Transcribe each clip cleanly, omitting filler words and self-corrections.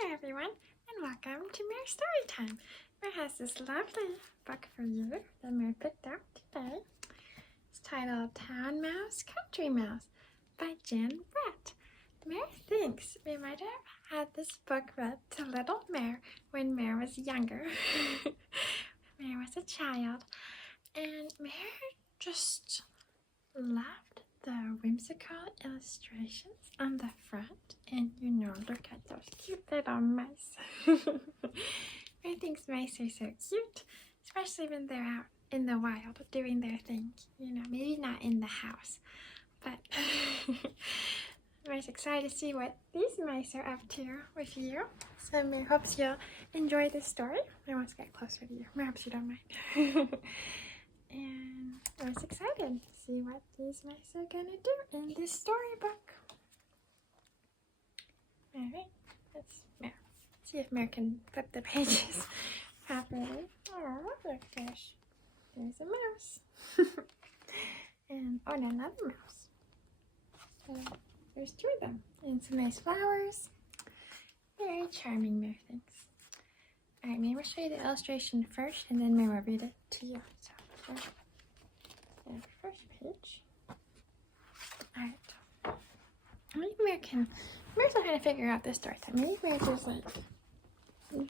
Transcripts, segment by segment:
there everyone, and welcome to Meur Storytime. Meur has this lovely book for you that Meur picked out today. It's titled Town Mouse, Country Mouse by Jen Brett. Meur thinks we might have had this book read to little Meur when Meur was younger. Meur was a child, and Meur just loved the whimsical illustrations on the front, and look at those cute little mice. Meur thinks mice are so cute, especially when they're out in the wild doing their thing. Maybe not in the house, but Meur's excited to see what these mice are up to with you. So Meur hopes you'll enjoy this story. Meur wants to get closer to you. Meur hopes you don't mind. And I was excited to see what these mice are gonna do in this storybook. Alright, that's Meur. See if Meur can flip the pages properly. Oh, look, there's a mouse. And another mouse. So there's two of them. And some nice flowers. Very charming, Meur thinks. Alright, Meur will show you the illustration first, and then Meur will read it to you. So the first page. Alright. Maybe Meur's trying to figure out this story time. Maybe Meur goes like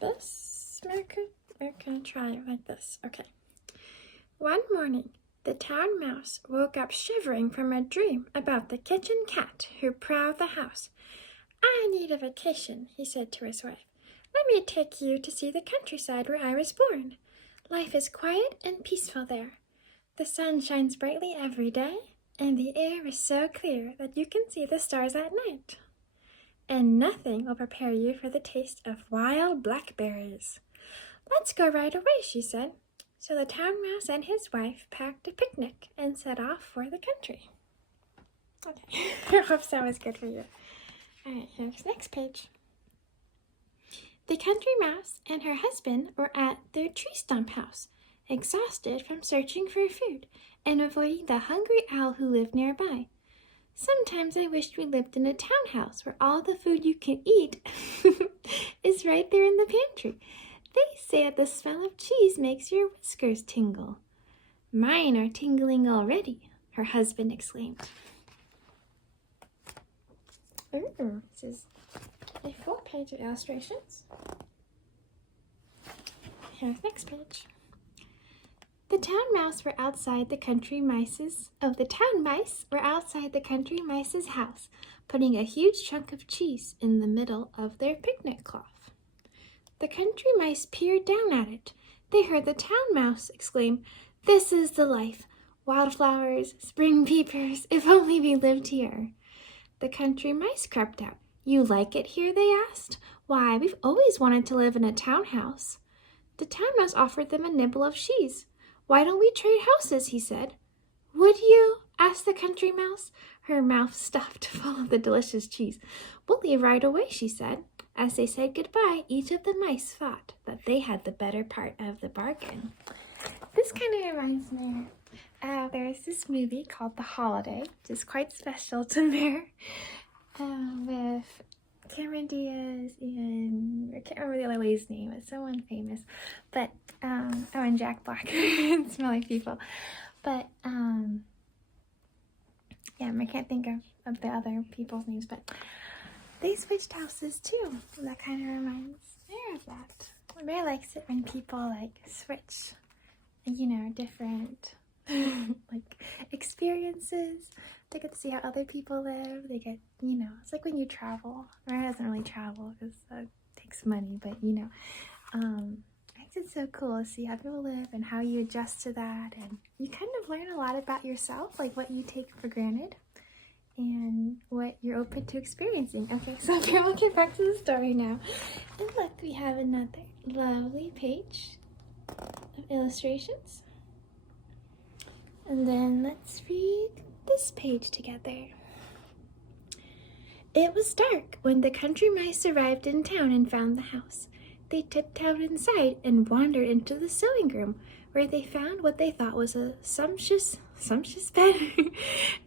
this. Meur can try it like this. Okay. One morning, the town mouse woke up shivering from a dream about the kitchen cat who prowled the house. I need a vacation, he said to his wife. Let me take you to see the countryside where I was born. Life is quiet and peaceful there. The sun shines brightly every day, and the air is so clear that you can see the stars at night. And nothing will prepare you for the taste of wild blackberries. Let's go right away, she said. So the town mouse and his wife packed a picnic and set off for the country. Okay, I hope that was good for you. Alright, here's the next page. The country mouse and her husband were at their tree stump house, exhausted from searching for food and avoiding the hungry owl who lived nearby. Sometimes I wished we lived in a townhouse where all the food you can eat is right there in the pantry. They say that the smell of cheese makes your whiskers tingle. Mine are tingling already, her husband exclaimed. Ooh, this is a full page of illustrations. Here's the next page. The town mice were outside the country mice's house, putting a huge chunk of cheese in the middle of their picnic cloth. The country mice peered down at it. They heard the town mouse exclaim, "This is the life! Wildflowers, spring peepers, if only we lived here." The country mice crept out. "You like it here?" they asked. "Why, we've always wanted to live in a townhouse." The town mouse offered them a nibble of cheese. "Why don't we trade houses?" he said. "Would you?" asked the country mouse, her mouth stuffed full of the delicious cheese. "We'll leave right away," she said. As they said goodbye, each of the mice thought that they had the better part of the bargain. This kind of reminds me there's this movie called The Holiday, which is quite special to Meur, with Cameron Diaz and I can't remember the other lady's name. It's someone famous, but and Jack Black and Smelly People. But yeah, I can't think of the other people's names, but they switched houses too. That kind of reminds Meur of that. Meur likes it when people like switch, different like experiences. They get to see how other people live. They get, it's like when you travel. Meur doesn't really travel because it takes money, but it's so cool to see how people live and how you adjust to that, and you kind of learn a lot about yourself, like what you take for granted and what you're open to experiencing. Okay, so we'll get back to the story now. And look, we have another lovely page of illustrations. And then let's read this page together. It was dark when the country mice arrived in town and found the house. They tiptoed inside and wandered into the sewing room, where they found what they thought was a sumptuous bed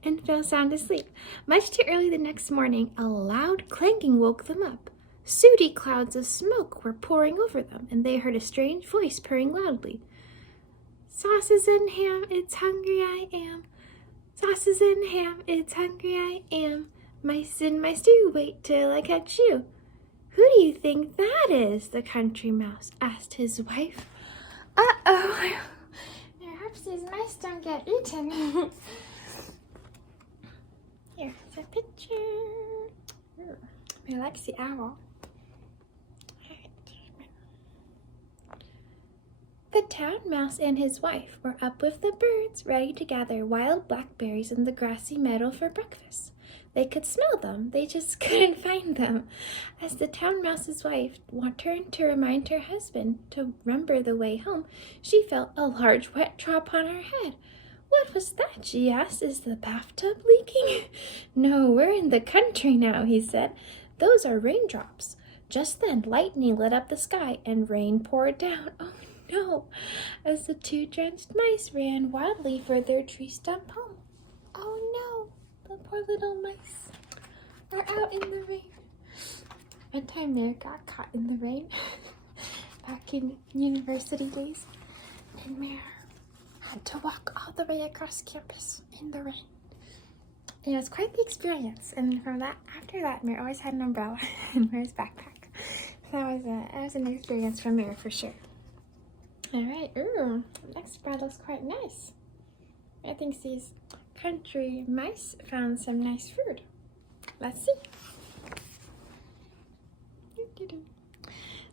and fell sound asleep. Much too early the next morning, a loud clanking woke them up. Sooty clouds of smoke were pouring over them, and they heard a strange voice purring loudly. Sauces and ham, it's hungry I am. Sauces and ham, it's hungry I am. Mice in my stew, wait till I catch you. Who do you think that is? The country mouse asked his wife. Uh-oh, perhaps these mice don't get eaten. Here's a picture. He likes the owl. The town mouse and his wife were up with the birds, ready to gather wild blackberries in the grassy meadow for breakfast. They could smell them, they just couldn't find them. As the town mouse's wife turned to remind her husband to remember the way home, she felt a large wet drop on her head. What was that? She asked. Is the bathtub leaking? No, we're in the country now, he said. Those are raindrops. Just then, lightning lit up the sky and rain poured down. Oh no! As the two drenched mice ran wildly for their tree stump home. Oh no! The poor little mice are out in the rain. One time Meur got caught in the rain back in university days, and Meur had to walk all the way across campus in the rain. It was quite the experience, and after that, Meur always had an umbrella in Meur's backpack. So that was an experience for Meur for sure. All right, ooh, next spread looks quite nice. I think these country mice found some nice food. Let's see.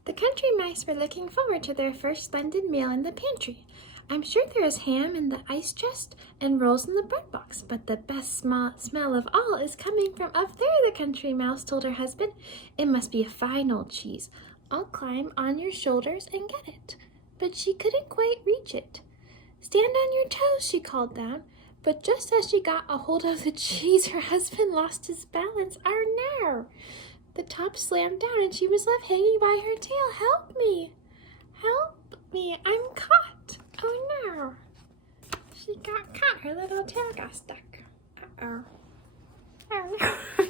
The country mice were looking forward to their first splendid meal in the pantry. I'm sure there is ham in the ice chest and rolls in the bread box, but the best smell of all is coming from up there, the country mouse told her husband. It must be a fine old cheese. I'll climb on your shoulders and get it. But she couldn't quite reach it. Stand on your toes, she called down. But just as she got a hold of the cheese, her husband lost his balance. No! The top slammed down and she was left hanging by her tail. Help me! Help me! I'm caught! Oh no! She got caught. Her little tail got stuck. Uh-oh. Oh no.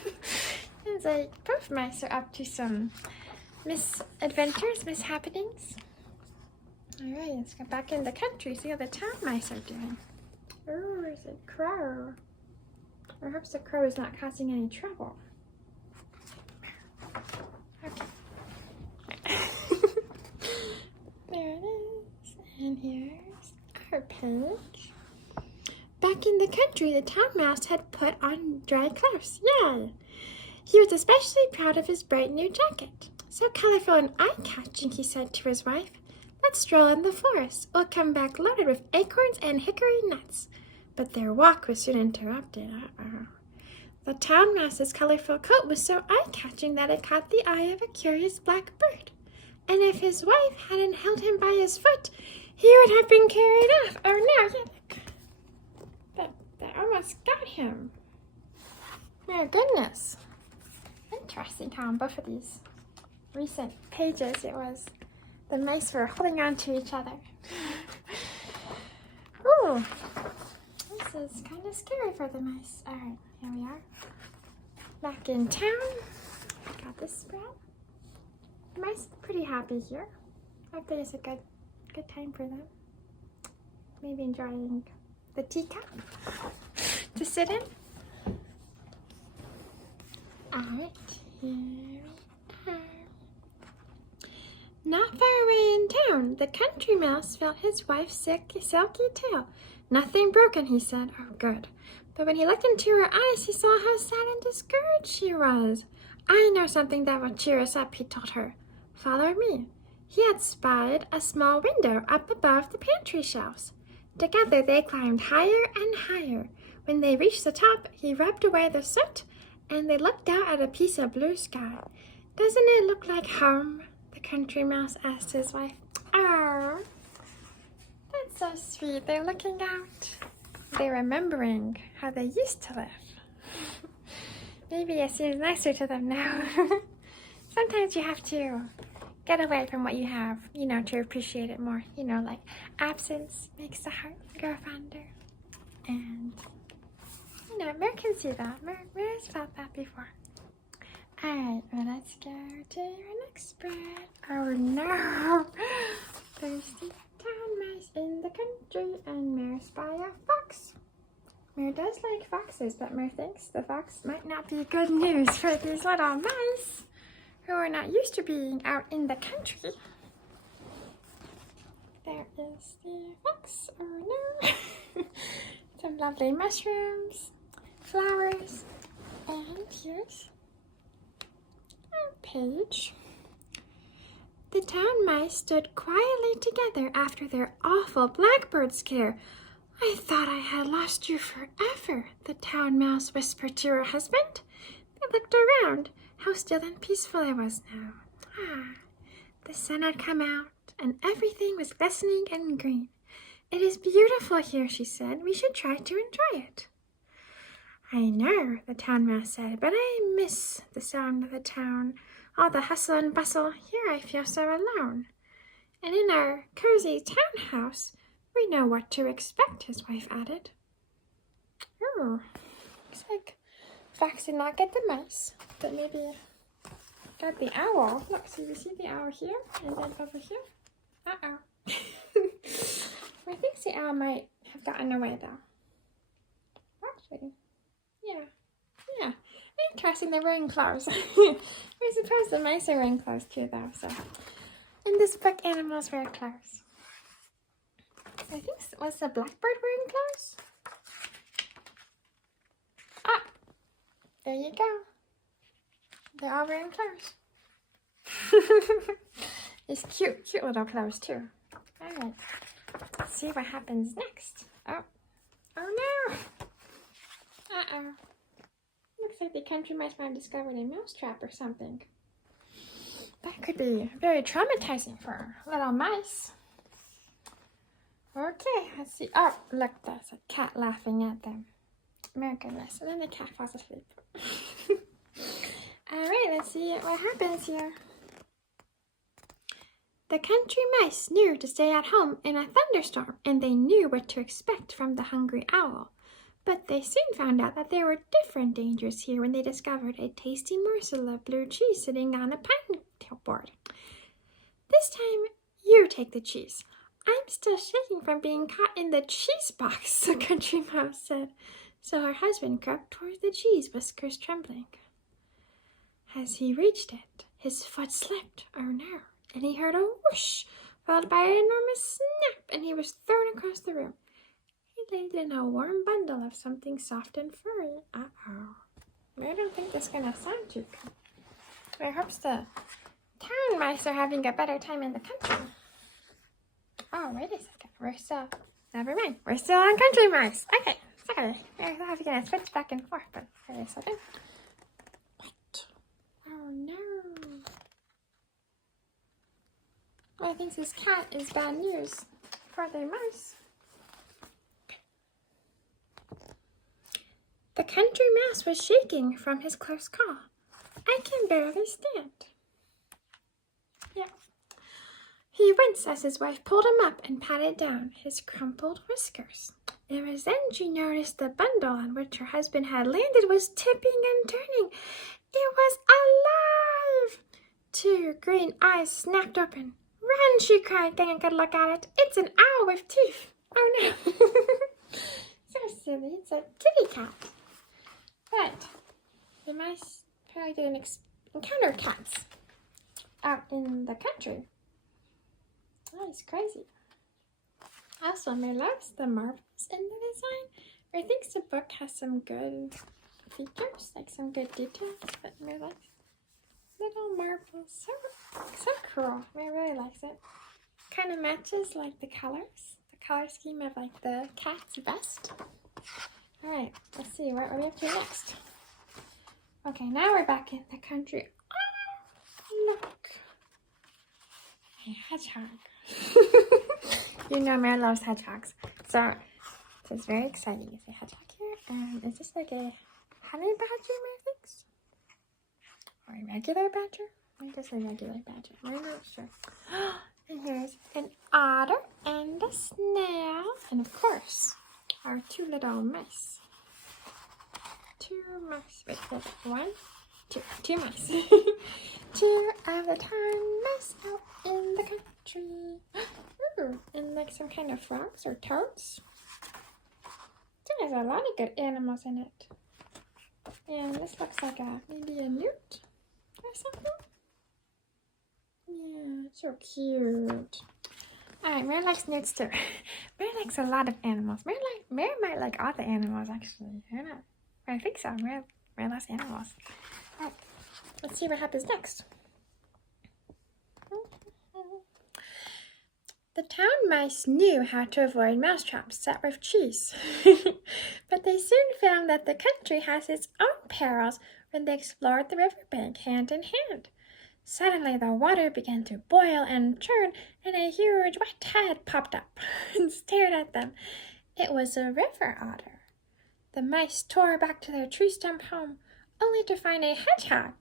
It's like both mice are up to some misadventures, mishappenings. Alright, let's go back in the country, see how the town mice are doing. Oh, there's a crow. Perhaps the crow is not causing any trouble. Okay. There it is. And here's our page. Back in the country, the town mouse had put on dry clothes. Yay! He was especially proud of his bright new jacket. So colorful and eye-catching, he said to his wife. Let's stroll in the forest. We'll come back loaded with acorns and hickory nuts. But their walk was soon interrupted. The town mouse's colorful coat was so eye-catching that it caught the eye of a curious black bird. And if his wife hadn't held him by his foot, he would have been carried off. Oh no, that almost got him. My goodness. Interesting how on both of these recent pages it was the mice were holding on to each other. Ooh, this is kind of scary for the mice. All right, here we are. Back in town. Got this spread. The mice are pretty happy here. I think it's a good time for them. Maybe enjoying the teacup to sit in. All right, here we are. Not far away in town, the country mouse felt his wife's silky tail. Nothing broken, he said. Oh, good. But when he looked into her eyes, he saw how sad and discouraged she was. I know something that will cheer us up, he told her. Follow me. He had spied a small window up above the pantry shelves. Together they climbed higher and higher. When they reached the top, he rubbed away the soot, and they looked out at a piece of blue sky. Doesn't it look like home? The country mouse asked his wife. Oh, that's so sweet. They're looking out. They're remembering how they used to live. Maybe it seems nicer to them now. Sometimes you have to get away from what you have, to appreciate it more. Like absence makes the heart grow fonder. And, Meur can see that. Meur has felt that before. Alright, well, let's go to our next spread. Oh no! There's the town mice in the country, and Meur spies a fox. Meur does like foxes, but Meur thinks the fox might not be good news for these little mice who are not used to being out in the country. There is the fox. Oh no! Some lovely mushrooms, flowers, and here's our page. The town mice stood quietly together after their awful blackbird scare. I thought I had lost you forever, the town mouse whispered to her husband. They looked around. How still and peaceful it was now. The sun had come out, and everything was glistening and green. It is beautiful here, she said. We should try to enjoy it. I know, the town mouse said, but I miss the sound of the town, all the hustle and bustle. Here I feel so alone. And in our cozy townhouse, we know what to expect, his wife added. Oh, looks like Fox did not get the mice, but maybe got the owl. Look, so you see the owl here and then over here? Uh-oh. I think the owl might have gotten away, though. Actually, yeah. Interesting, they're wearing clothes. I suppose the mice are wearing clothes too, though, so. In this book, animals wear clothes. I think, was the blackbird wearing clothes? Ah, there you go. They're all wearing clothes. It's cute little clothes too. All right, let's see what happens next. Oh no! Uh-oh. Looks like the country mice might have discovered a mousetrap or something. That could be very traumatizing for little mice. Okay, let's see. Oh, look, there's a cat laughing at them. My goodness. And then the cat falls asleep. Alright, let's see what happens here. The country mice knew to stay at home in a thunderstorm, and they knew what to expect from the hungry owl. But they soon found out that there were different dangers here when they discovered a tasty morsel of blue cheese sitting on a pine board. This time, you take the cheese. I'm still shaking from being caught in the cheese box, the country mouse said. So her husband crept towards the cheese, whiskers trembling. As he reached it, his foot slipped, oh no, and he heard a whoosh, followed by an enormous snap, and he was thrown across the room. He landed in a warm bundle of something soft and furry. Uh-oh. I don't think that's going to sound too good. I hope the town mice are having a better time in the country. Oh, wait a second. Never mind. We're still on country mice. Okay, sorry. I was going to switch back and forth, but wait a second. What? Oh, no. I think this cat is bad news for the mice. The country mouse was shaking from his close call. I can barely stand. Yeah. He winced as his wife pulled him up and patted down his crumpled whiskers. It was then she noticed the bundle on which her husband had landed was tipping and turning. It was alive! 2 green eyes snapped open. Run, she cried, getting a good look at it. It's an owl with teeth. Oh no. So silly. It's a kitty cat. But the mice probably didn't encounter cats out in the country. Oh, it's crazy. Also, Meur loves the marbles in the design. I think the book has some good features, like some good details, but Meur likes little marbles. So cool. Meur really likes it. Kind of matches like the color scheme of like the cat's vest. Alright, let's see, what are we up to next? Okay, now we're back in the country. Oh, look. A hedgehog. You know Meur loves hedgehogs. So, it's very exciting. There's a hedgehog here. Is this like a honey badger, Meur thinks? Or a regular badger? Maybe just a regular badger. I'm not sure. And here's an otter and a snail. And of course, our 2 little mice. 2 mice. Wait, 1, Two mice. Two of the town mice out in the country. Ooh, and like some kind of frogs or toads. There's a lot of good animals in it. And this looks like maybe a newt or something. Yeah, so cute. Alright, Meur likes newts too. Meur likes a lot of animals. Meur might like all the animals actually. I don't know. I think so. Meur loves animals. Alright, let's see what happens next. The town mice knew how to avoid mousetraps set with cheese, but they soon found that the country has its own perils when they explored the riverbank hand in hand. Suddenly the water began to boil and churn, and a huge wet head popped up and stared at them. It was a river otter. The mice tore back to their tree stump home, only to find a hedgehog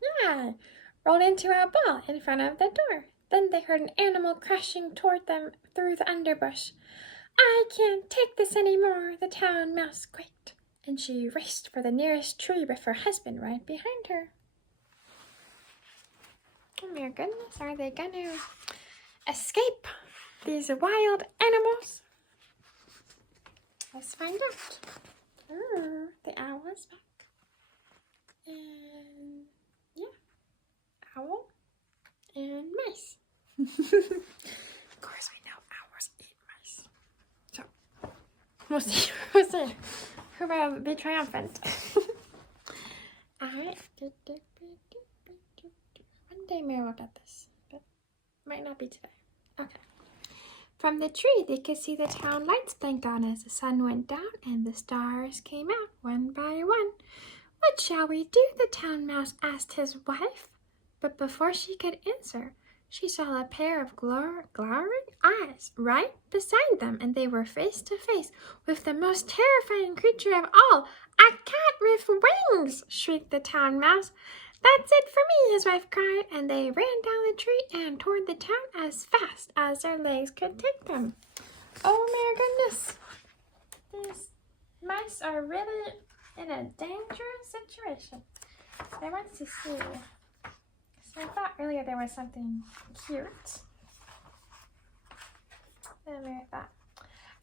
rolled into a ball in front of the door. Then they heard an animal crashing toward them through the underbrush. "I can't take this anymore," the town mouse squeaked, and she raced for the nearest tree with her husband right behind her. Oh my goodness, are they gonna escape these wild animals? Let's find out. Oh, the owl is back. And yeah, owl and mice. Of course we know owls eat mice. So, we'll see who will be triumphant. Alright. One day Meur will get this, but might not be today. Okay. From the tree, they could see the town lights blink on as the sun went down and the stars came out one by one. "What shall we do?" the town mouse asked his wife. But before she could answer, she saw a pair of glowering eyes right beside them, and they were face to face with the most terrifying creature of all, a cat with wings! Shrieked the town mouse. "That's it for me," his wife cried, and they ran down the tree and toward the town as fast as their legs could take them. Oh my goodness! These mice are really in a dangerous situation. They want to see. So I thought earlier there was something cute. And I thought,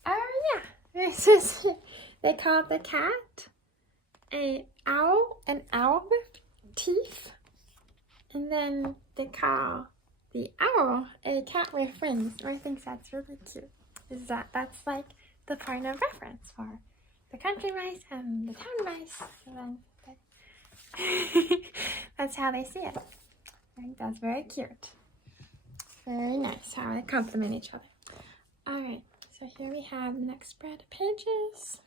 oh yeah, this is, they called the cat an owl with teeth. And then they call the owl a cat with wings. I think that's really cute. That's like the point of reference for the country mice and the town mice. And then that's how they see it. I think that's very cute. Very nice how they complement each other. Alright, so here we have the next spread of pages.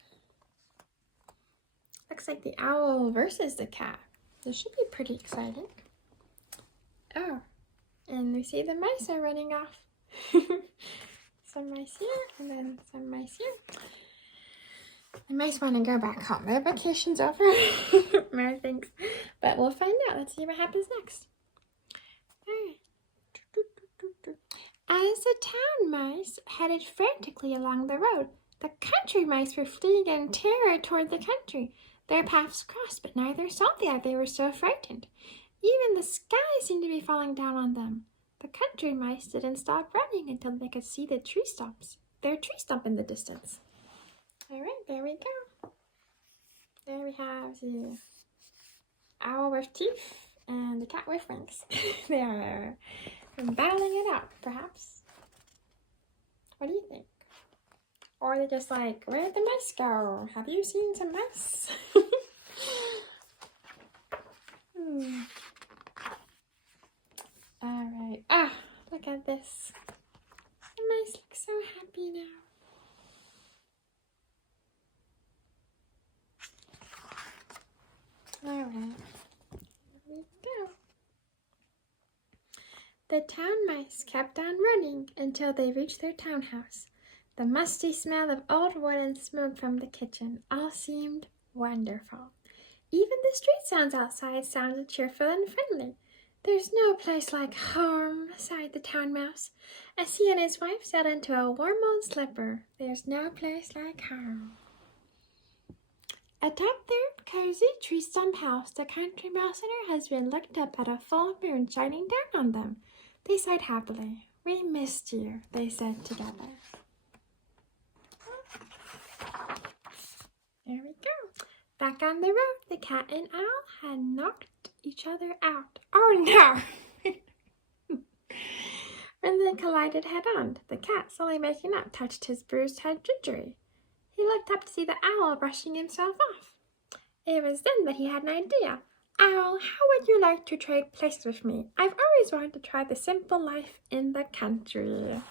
Looks like the owl versus the cat. This should be pretty exciting. Oh, and we see the mice are running off. Some mice here, and then some mice here. The mice want to go back home. Their vacation's over. Meur thinks. But we'll find out. Let's see what happens next. As the town mice headed frantically along the road, the country mice were fleeing in terror toward the country. Their paths crossed, but neither saw the other. They were so frightened. Even the sky seemed to be falling down on them. The country mice didn't stop running until they could see their tree stump in the distance. All right, there we go. There we have the owl with teeth and the cat with wings. They are battling it out, perhaps. What do you think? Or are they just like, where'd the mice go? Have you seen some mice? All right. Ah, look at this. The mice look so happy now. All right. Here we go. The town mice kept on running until they reached their townhouse. The musty smell of old wood and smoke from the kitchen all seemed wonderful. Even the street sounds outside sounded cheerful and friendly. "There's no place like home," sighed the town mouse, as he and his wife settled into a warm old slipper. "There's no place like home." Atop their cozy tree-stump house, the country mouse and her husband looked up at a full moon shining down on them. They sighed happily. "We missed you," they said together. There we go. Back on the road, the cat and owl had knocked each other out. Oh no! When they collided head-on, the cat, slowly making up, touched his bruised head gingerly. He looked up to see the owl brushing himself off. It was then that he had an idea. "Owl, how would you like to trade places with me? I've always wanted to try the simple life in the country."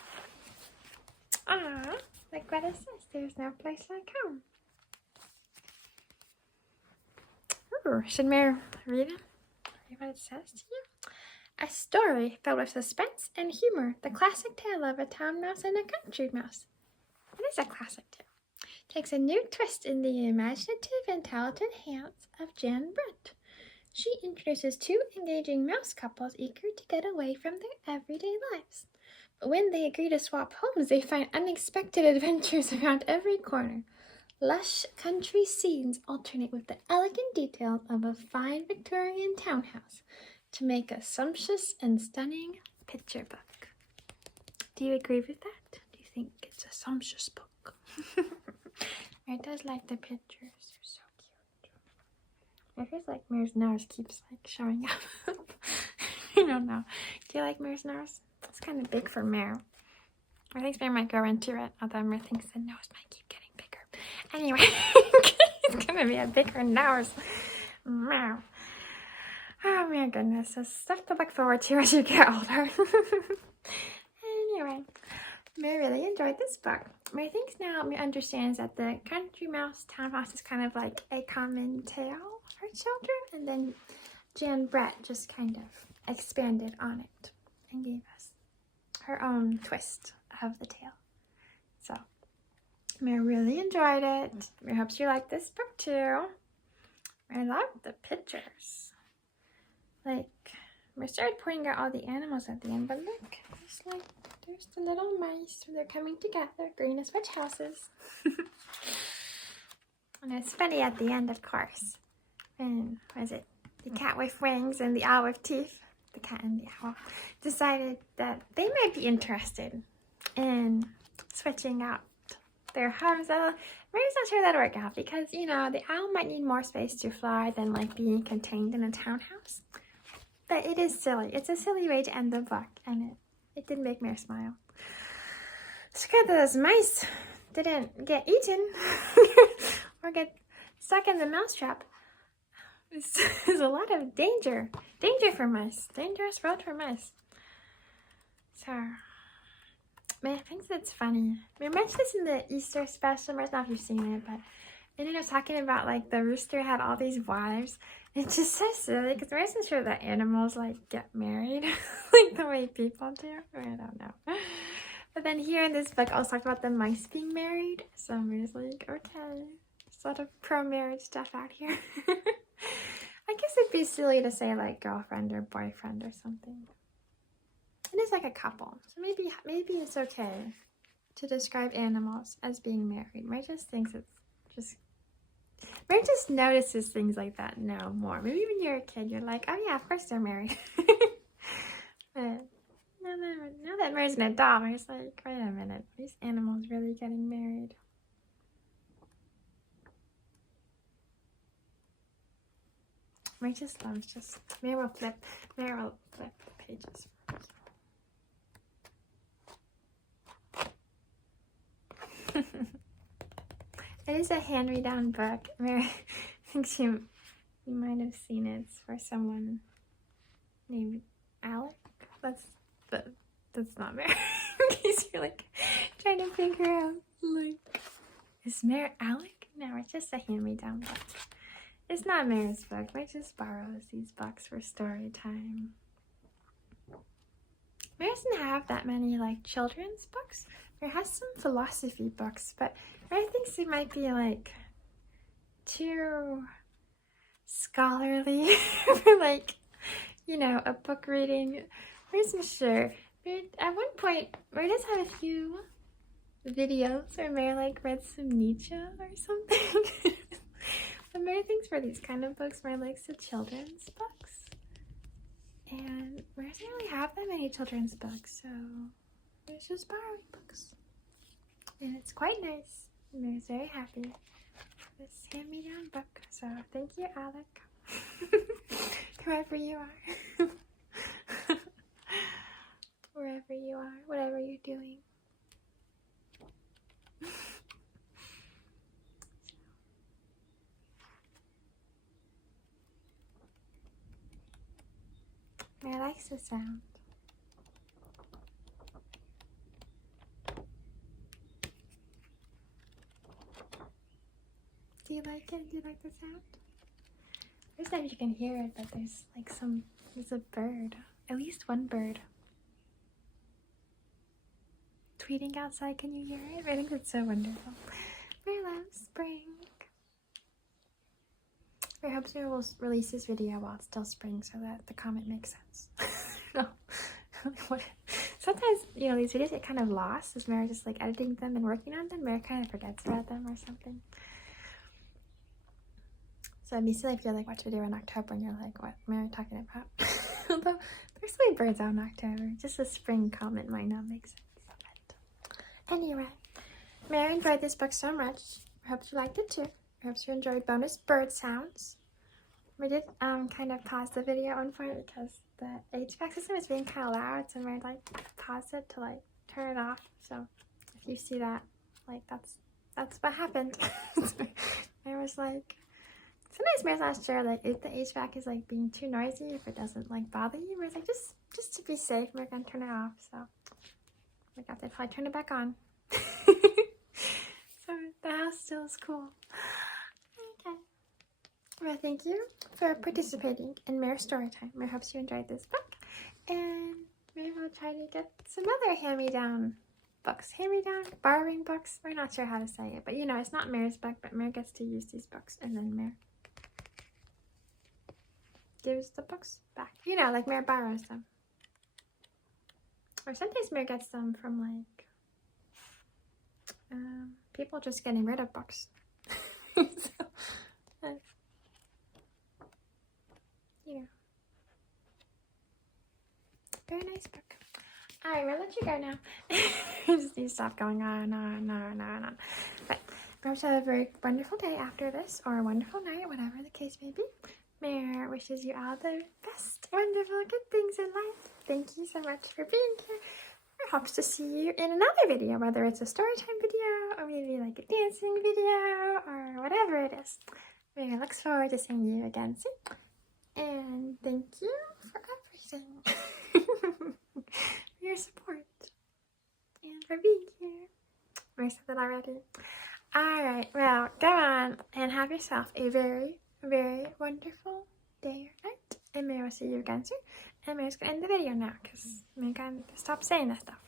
Ah, like Greta says, there's no place like home. Ooh, should Meur read it? Read what it says to you? A story filled with suspense and humor, the classic tale of a town mouse and a country mouse. It is a classic tale. It takes a new twist in the imaginative and talented hands of Jan Brett. She introduces two engaging mouse couples eager to get away from their everyday lives. But when they agree to swap homes, they find unexpected adventures around every corner. Lush country scenes alternate with the elegant details of a fine Victorian townhouse to make a sumptuous and stunning picture book. Do you agree with that? Do you think it's a sumptuous book? I does like the pictures. They're so cute. I feel like Meur's nose keeps like showing up. I don't know. Do you like Meur's nose? It's kind of big for Meur. I think Meur might grow into it, although Meur thinks the nose might keep getting bigger. Anyway, it's gonna be a bigger nose. Meow. Oh my goodness, there's stuff to look forward to as you get older. Anyway, Meur really enjoyed this book. Meur thinks now Meur understands that the country mouse townhouse is kind of like a common tale for children, and then Jan Brett just kind of expanded on it and gave us her own twist of the tale. So, Meur really enjoyed it. Meur hopes you like this book too. I love the pictures. Like, Meur started pointing out all the animals at the end, but look, there's the little mice. They're coming together, green as which houses. And it's funny at the end, of course. And was it the cat with wings and the owl with teeth? The cat and the owl decided that they might be interested in switching out their homes. Meur's not sure that'll work out because, you know, the owl might need more space to fly than like being contained in a townhouse. But it is silly. It's a silly way to end the book, and it did make Meur smile. It's good that those mice didn't get eaten or get stuck in the mousetrap. There's a lot of danger. Danger for mice. Dangerous road for mice. So, Meur thinks it's funny. Meur mentioned this in the Easter special. I don't know if you've seen it, but it ended up talking about like the rooster had all these wives. It's just so silly because Meur isn't sure that animals like get married like the way people do. I don't know. But then here in this book, I also talked about the mice being married. So Meur's like, okay, sort of pro-marriage stuff out here. I guess it'd be silly to say like girlfriend or boyfriend or something. It is like a couple, so maybe it's okay to describe animals as being married. Meur just thinks it's just. Meur just notices things like that now more. Maybe when you're a kid, you're like, oh yeah, of course they're married. But now that Meur's an adult, Meur's like, wait a minute, are these animals really getting married? Meur just loves Meur will flip the pages for us. It is a hand-me-down book. Meur, I think you might have seen it. It's for someone named Alec. That's not Meur. In case you're like trying to figure out, like, is Meur Alec? No, it's just a hand-me-down book. It's not Meur's book. Meur just borrows these books for story time. Meur doesn't have that many like children's books. Meur has some philosophy books, but Meur thinks it might be like too scholarly for like, you know, a book reading. Meur's not sure. At one point, Meur does have a few videos where Meur like read some Nietzsche or something. So Mary thinks for these kind of books, Mary likes the children's books. And Mary doesn't really have that many children's books, so Mary's just borrowing books. And it's quite nice. Mary's very happy with this hand-me-down book. So thank you, Alec. Wherever you are. Wherever you are, whatever you're doing. Mary likes the sound. Do you like it? Do you like the sound? There's not if you can hear it, but there's like there's a bird. At least one bird. Tweeting outside, can you hear it? I think that's so wonderful. Mary loves spring. I hope Mary will release this video while it's still spring so that the comment makes sense. No. Sometimes, you know, these videos get kind of lost as Mary just like editing them and working on them. Mary kind of forgets about them or something. So it'd be silly if you like watch a video in October and you're like, what Mary talking about? Although there's so many birds out in October. Just a spring comment might not make sense. But anyway, Mary enjoyed this book so much. I hope you liked it too. I hope you enjoyed bonus bird sounds. We did kind of pause the video at one point because the HVAC system is being kind of loud, so Mary like paused it to like turn it off. So if you see that, like that's what happened. Mary was like, sometimes Mary's not sure like if the HVAC is like being too noisy, if it doesn't like bother you. Mary's like, just to be safe, Mary's gonna turn it off. So we got to probably turn it back on. So the house still is cool. Okay. Well, thank you for participating in Meur's Storytime. Meur hopes you enjoyed this book. And maybe we'll try to get some other hand-me-down books. Hand-me-down, borrowing books. We're not sure how to say it. But, you know, it's not Meur's book, but Meur gets to use these books. And then Meur gives the books back. You know, like Meur borrows them. Or sometimes Meur gets them from, like, people just getting rid of books. So, you know. Very nice book. Alright, we'll let you go now. I just need to stop going on. But I hope you have a very wonderful day after this, or a wonderful night, whatever the case may be. Meur wishes you all the best, wonderful, good things in life. Thank you so much for being here. I hope to see you in another video, whether it's a story time video, or maybe like a dancing video, or whatever it is. Meur looks forward to seeing you again soon. And thank you for everything. For your support. And for being here. I said that already. Alright, well, go on and have yourself a very, very wonderful day or night. And Meur will see you again soon. And Meur's going to end the video now because Meur got to stop saying that stuff.